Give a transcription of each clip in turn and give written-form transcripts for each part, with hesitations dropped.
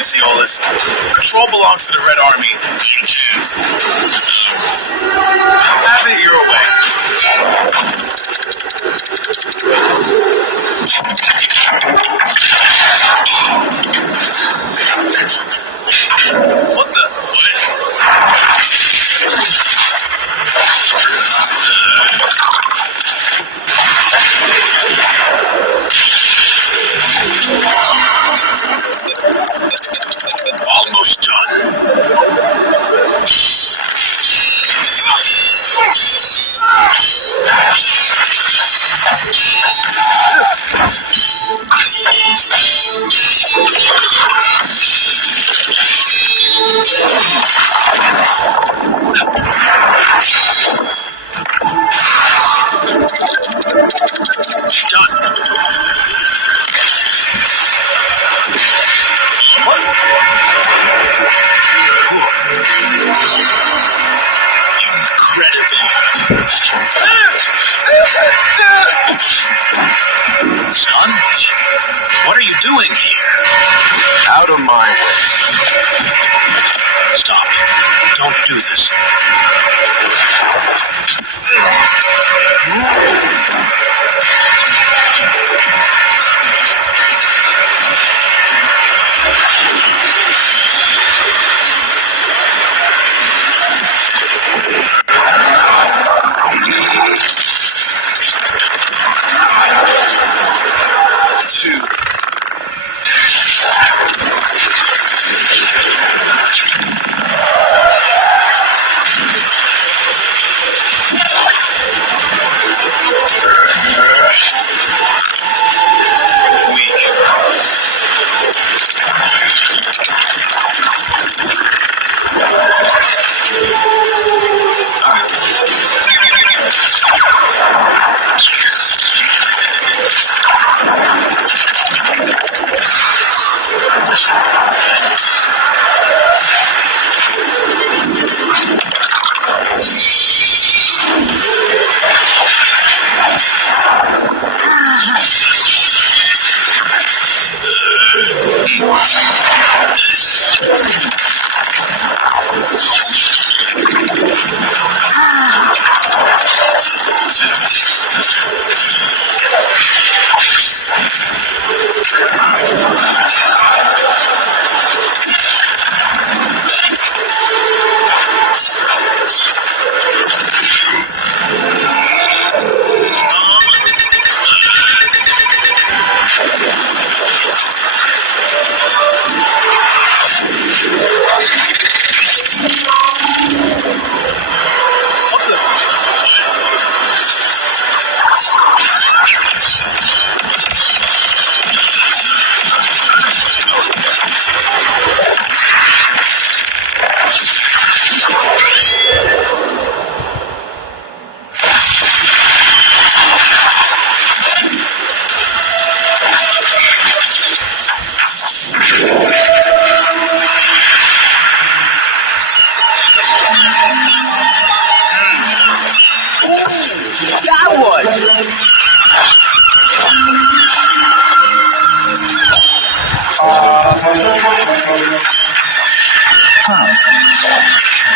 See all this. Control belongs to the Red Army. Not a chance. Have it your way. What the? Almost done. Son, what are you doing here? Out of my way. Stop. Don't do this.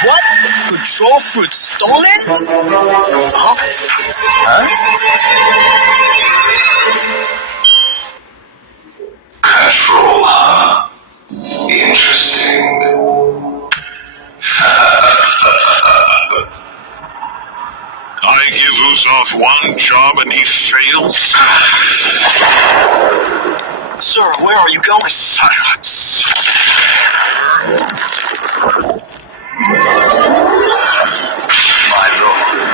What? Control fruit stolen? Huh? Control, huh? Interesting. I give Usoff one job and he fails? Sir, where are you going? Silence. My lord.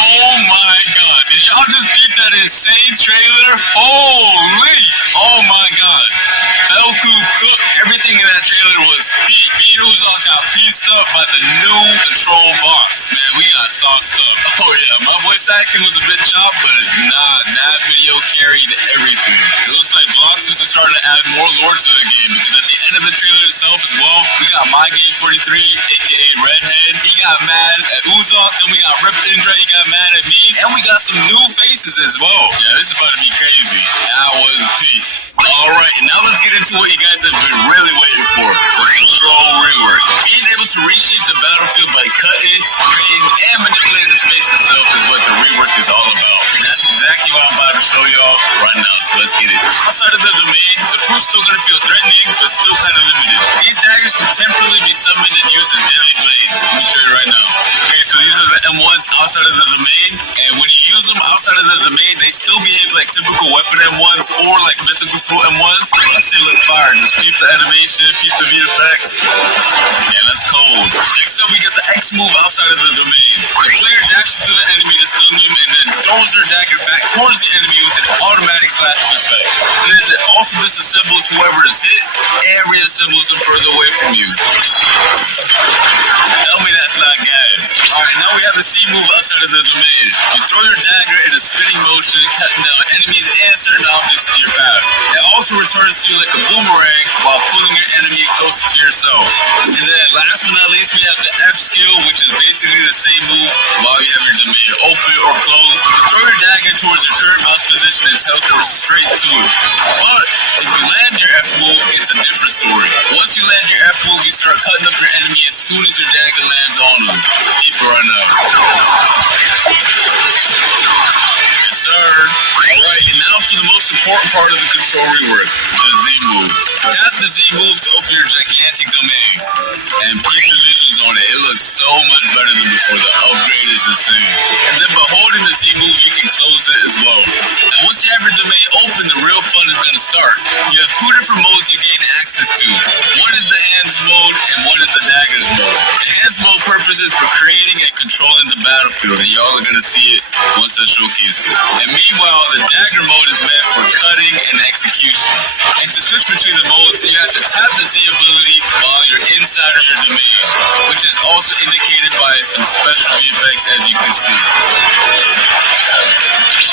Oh my god, did y'all just get that insane trailer? Holy! Oh my god. Elku cooked. Everything in that trailer was peak. Me and Uzak got pieced up by the new control box. Man, we got sauced up. Oh yeah, my voice acting was a bit chopped, but nah, that video carried everything. It looks like Blox is starting to add more lore to the game, because at the end of the trailer itself as well, we got My Game 43, aka Redhead. He got mad at Uzak, then we got Rip Indra, he got mad at me, and we got some new faces as well. Yeah, this is about to be crazy. That was peak. Alright, now let's get into what you guys have been really waiting for. The control rework. Being able to reshape the battlefield by cutting, creating, and manipulating the space itself is what the rework is all about. And that's exactly what I'm about to show y'all right now, so let's get it. Outside of the domain, the fruit's still gonna feel threatening, but still kind of limited. These daggers can temporarily be summoned and used as deadly blades. Let me show you right now. Okay, so these are the M1s outside of the domain, and when you use them outside of the domain, they still behave like typical weapon M1s or like mythical fruit M1s. Let's see, look fire. Just peep the animation, peep the VFX. Yeah, that's cold. Next up, we got the X move outside of the domain. The player dashes to the enemy to stun him and then throws their dagger back towards the enemy with an automatic slashing effect. And then it also disassembles whoever is hit and reassembles them further away from you. Tell me that's not gas. Alright, now we have the C move outside of the domain. You throw your dagger in a spinning motion, cutting down enemies and certain objects in your path. It also returns to you like a boomerang while pulling your enemy closer to yourself. And then last but not least, we have the F skill, which is basically the same move while you have your domain open or closed. Throw your dagger towards your current mouse position and teleport straight to it. But if you land your F move, it's a different story. Once you land your F move, you start cutting up your enemy as soon as your dagger lands on them. Keep it right now. Yes, sir. Alright, and now for the most important part of the control rework, the Z move. Tap the Z move to open your gigantic domain. And peep the visuals on it. It looks so much better than before. The upgrade is insane. And then by holding the Z move, you can close it as well. And once you have your domain open, the real fun is going to start. You have two different modes you gain access to. One is the hands mode, and one is the daggers mode. The hands mode purpose is for creating and controlling the battlefield, and y'all are going to see it once I showcase it. And meanwhile, the dagger mode is meant for cutting and execution. And to switch between the modes, you have to tap the Z ability while you're inside of your domain, which is also indicated by some special effects, as you can see.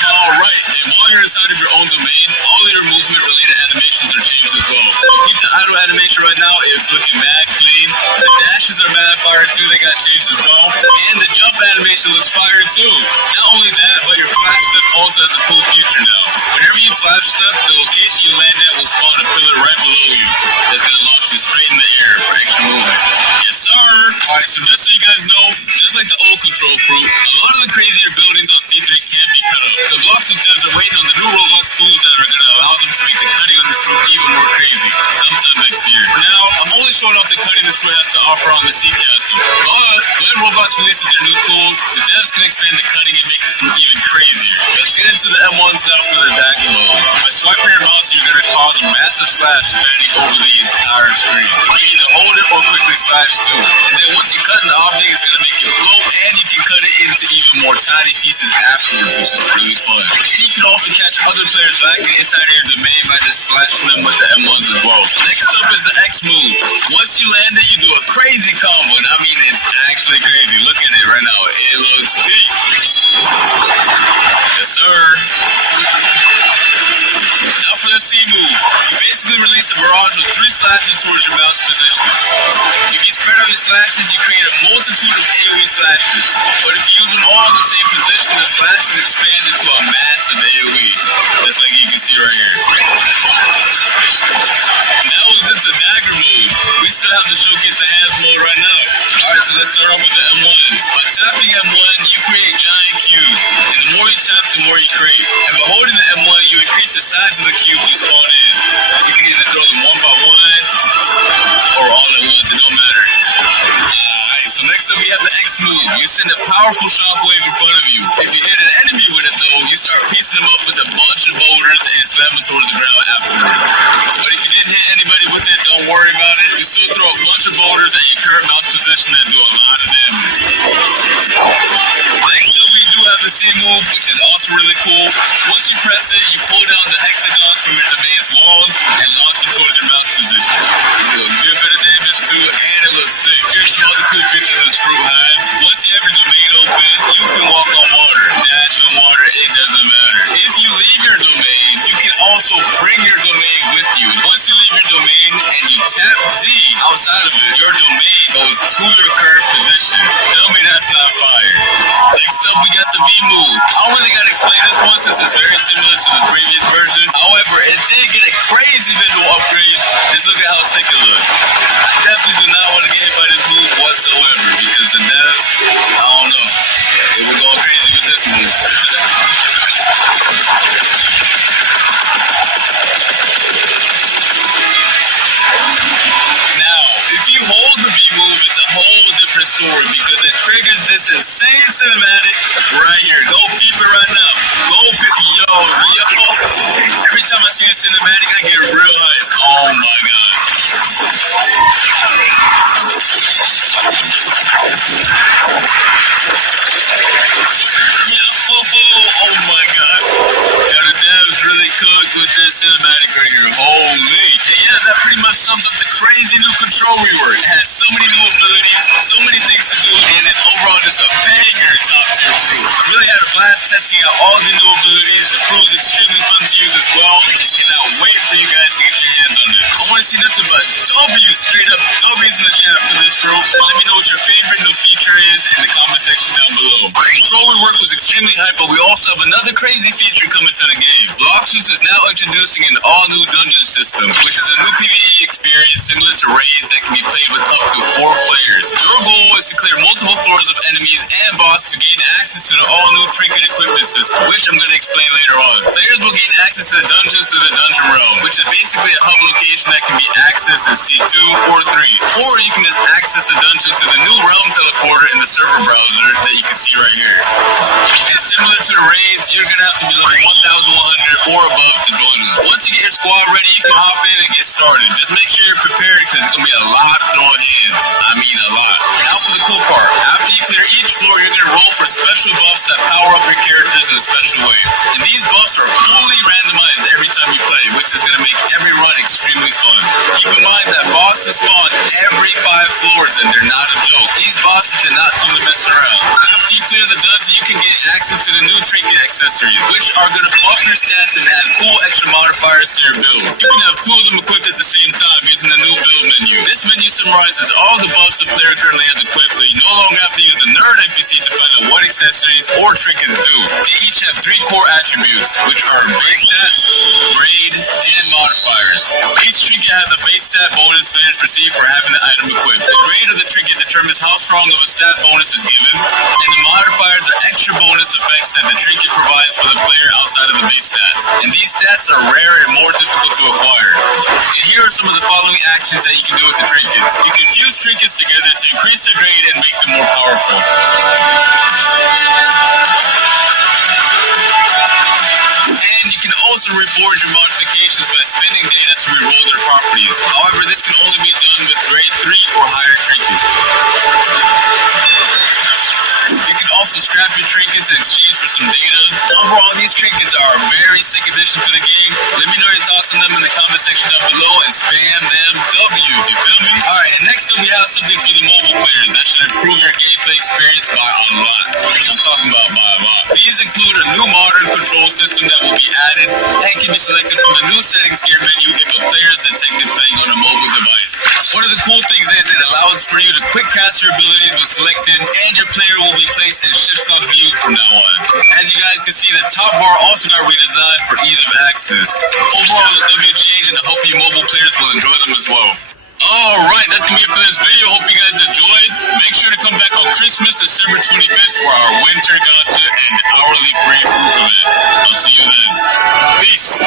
Alright, and while you're inside of your own domain, all your movement related animations are changed as well. With the idle animation right now, it's looking mad clean. The dashes are mad fire too, they got changed as well. And the jump animation looks fire too. Not only that, but your flash step also has a cool feature now. Whenever you flash step, the location you land at will spawn a pillar right below you. That's gonna launch you straight in the air for extra movement. Yes, sir. Alright, so just so you guys know, just like the old control fruit, a lot of the crazier buildings on C3 can't be cut up. The blox systems are waiting on the new Roblox tools that are gonna allow them to make the cutting on this fruit even more crazy sometime next year. For now, I'm only showing off the cutting this fruit has to offer on the C Castle. But when Roblox releases their new tools, the devs can expand the cutting and make this fruit even crazier. Let's get into the M1s now for the dagger mode. By swiping your mouse, you're gonna cause a massive slash spanning over the entire screen. You can either hold it or quickly slash too. And then once you cut an object, it's gonna make it float, and you can cut it into even more tiny pieces afterwards, which is really fun. And you can also catch other players back inside of your domain by just slashing them with the M1s as well. Next up is the X move. Once you land it, you do a crazy combo, and I mean it's actually crazy. Look at it right now. It looks peak. Yes, sir. Now for the C move. You basically release a barrage with 3 slashes towards your mouse position. If you spread out your slashes, you create a multitude of AoE slashes. But if you use them all in the same position, the slashes expand into a massive AoE. Just like you can see right here. Now it's a dagger move. We still have to showcase the hands mode right now. Alright, so let's start off with the M1s. By tapping M1, you create giant cubes. And the more you tap, the more you create. And by holding the M1, you increase increase the size of the cube you spawn in. You can either throw them one by one or all at once. It don't matter. Alright, so next up we have the X move. You send a powerful shockwave in front of you. If you hit an enemy with it though, you start piecing them up with a bunch of boulders and slam them towards the ground afterwards. But if you didn't hit anybody with it, don't worry about it. You still throw a bunch of boulders at your current mouse position that do a lot of damage. Next up we do have the C move, which is also really cool. Once you press it, you pull down the hexagons from your domain's wall and launch them towards your mouse position. You do a good bit of damage too, and it looks sick. Here's some other cool features of this fruit hive. Once you have your domain open, you can walk on water. Dash on water, it doesn't matter. If you leave your domain, you can also bring your domain with you. And once you leave your domain and you tap Z outside of it, your domain goes to your current position. Tell me that's not fire. Next up, we got the V move. I don't really gotta explain this one since it's very similar to the previous version. However, it did get a crazy visual upgrade. Just look at how sick it looks. I definitely do not want to get hit by this move whatsoever because the devs, I don't know, they were going crazy with this move. If you hold the V move, it's a whole different story because it triggered this insane cinematic right here. Go peep it right now. Go peep it. Yo. Every time I see a cinematic, I get real hype. Oh my god. Oh my god. Yo, the devs really cooked with this cinematic right here. Holy. Yeah, that pretty much sums up the crazy new control rework. It has so many new abilities, so many things to do, and it's overall just a banger top tier fruit. I really had a blast testing out all the new abilities. The fruit is extremely fun to use as well, and I'll wait for you guys to get your hands on it. I want to see nothing but W's, straight up W's in the chat for this fruit. Let me know what your favorite new feature is in the comment section down below. Control rework was extremely hype, but we also have another crazy feature coming to the game. Blox is now introducing an all-new dungeon system, which is a new PvE experience similar to raids that can be played with up to 4 players. Your goal is to clear multiple floors of enemies and bosses to gain access to the all-new trinket equipment system, which I'm going to explain later on. Players will gain access to the dungeons through the dungeon realm, which is basically a hub location that can be accessed in C2 or 3. Or you can just access the dungeons through the new realm teleporter in the server browser that you can see right here. And similar to the raids, you're going to have to be level 1100 or above to join them. Once you get your squad ready, you can hop in and get started. Just make sure you're prepared because it's going to be a lot throwing hands. I mean a lot. Now for the cool part. After you clear each floor, you're going to roll for special buffs that power up your characters in a special way. And these buffs are fully randomized every time you play, which is going to make every run extremely fun. Keep in mind that bosses spawn every 5 floors and they're not a joke. These bosses did not come to mess around. After you clear the dungeon, you can get access to the new trinket accessories, which are going to buff your stats and add cool extra modifiers to your builds. You can have 2 of them equipped at the same time using the new build menu. This menu summarizes all the buffs the player currently has equipped, so you no longer have to use the nerd NPC to find out what accessories or trinkets do. They each have 3 core attributes, which are base stats, grade, and modifiers. Each trinket has a base stat bonus fans receive for having the item equipped. The grade of the trinket determines how strong of a stat bonus is given, and the modifiers are extra bonus effects that the trinket provides for the player outside of the base stats. And these stats are rare and more difficult to acquire. And here are some of the following actions that you can do with the trinkets. You can fuse trinkets together to increase their grade and make them more powerful. And you can also reward your modifications by spending data to reroll their properties. However, this can only be done with grade 3 or higher trinkets. You can also scrap your trinkets in exchange for some data. Overall, these trinkets are a very sick addition to the game. Let me know your thoughts on them in the comment section down below and spam them W's, you feel me? Alright, and next up we have something for the mobile players that should improve your gameplay experience by a lot. I'm talking about by a lot. These include a new modern control system that will be added and can be selected from the new settings gear menu if a player is detected playing on a mobile device. One of the cool things that it allows for you to quick cast your abilities when selected, and your player will be placed in shift lock view from now on. As you guys can see, the top bar also got redesigned for ease of access. Overall, it's going to be a change, and I hope you mobile players will enjoy them as well. Alright, that's going to be it for this video. Hope you guys enjoyed. Make sure to come back on Christmas, December 25th for our winter gacha and hourly free improvement. I'll see you then. Peace.